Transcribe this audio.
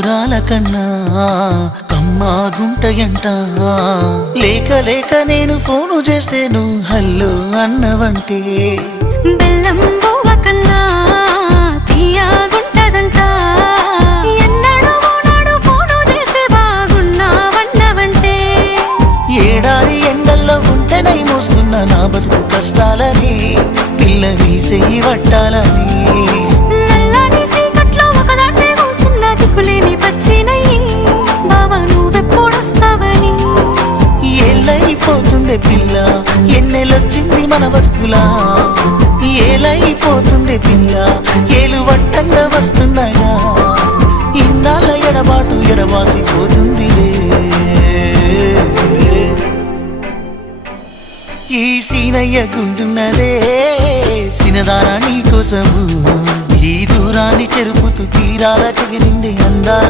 మధురాల కన్నా కమ్మా గుంటయంట లేక లేక నేను ఫోను చేస్తే నువ్వు హల్లో అన్నవంటే బెల్లం బువ్వ కన్నా తీయగుంటదంట ఎన్నడూ నాడు ఫోను చేసే బాగున్నావన్నవంటే ఏడాది ఎండల్లో ఉంటేనై మోస్తున్న నా బతుకు కష్టాలని పిల్లని చెయ్యి పట్టాలని నల్లని సీకట్లో ఒకదాన్నే కూసున్న దిక్కులేని పచ్చినయ్యి బావ నువ్వెప్పుడొస్తావని ఏళ్ళైపోతుండే పిల్ల ఎన్నెలొచ్చింది మన బతుకులా ఏలైపోతుండే పిల్ల ఏలు వట్టంగా వస్తున్నాగా ఇన్నాళ్ళ ఎడబాటు ఎడవాసిపోతుందిలే ఈ సీనయ్య గుంటున్నదే సినదారా నీ కోసము ఈ దూరాన్ని చెరుపుతూ తీరాల తెగిరింది అందా